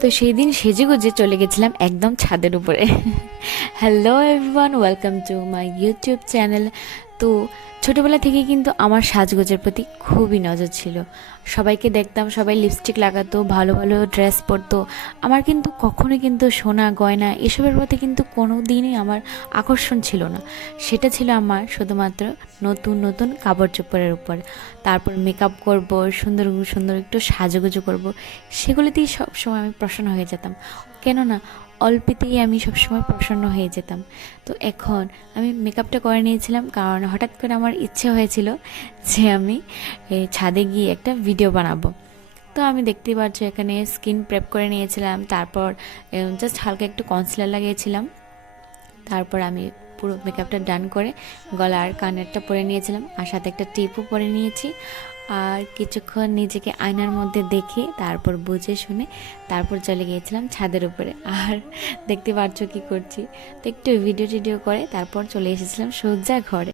তো সেই দিন সেজেগুজে চলে গেছিলাম একদম ছাদের উপরে। Hello everyone, welcome to my YouTube channel. তো ছোটোবেলা থেকে কিন্তু আমার সাজগোজের প্রতি খুবই নজর ছিল। সবাইকে দেখতাম, সবাই লিপস্টিক লাগাতো, ভালো ভালো ড্রেস পরতো। আমার কিন্তু কখনোই কিন্তু সোনা গয়না এসবের প্রতি কিন্তু কোনো দিনই আমার আকর্ষণ ছিল না। সেটা ছিল আমার শুধুমাত্র নতুন নতুন কাপড় চোপড়ের উপর। তারপর মেকআপ করব, সুন্দর সুন্দর একটু সাজুগুজু করব, সেগুলিতেই সবসময় আমি প্রসন্ন হয়ে যেতাম। কেননা অল্পেতেই আমি সবসময় প্রসন্ন হয়ে যেতাম। তো এখন আমি মেকআপটা করে নিয়েছিলাম, কারণ হঠাৎ করে আমার ইচ্ছে হয়েছিল যে আমি ছাদে গিয়ে একটা ভিডিও বানাবো। তো আমি দেখতেই পাচ্ছি এখানে স্কিন প্রেপ করে নিয়েছিলাম, তারপর জাস্ট হালকা একটু কনসিলার লাগিয়েছিলাম। তারপর আমি পুরো মেকআপটা ডান করে গলার কানেরটা পরে নিয়েছিলাম, আর সাথে একটা টিপও পরে নিয়েছি। আর কিছুক্ষণ নিজেকে আয়নার মধ্যে দেখে তারপর বুঝে শুনে তারপর চলে গিয়েছিলাম ছাদের উপরে। আর দেখতে পাচ্ছ কি করছি। তো একটু ভিডিও টিডিও করে তারপর চলে এসেছিলাম সোজা ঘরে।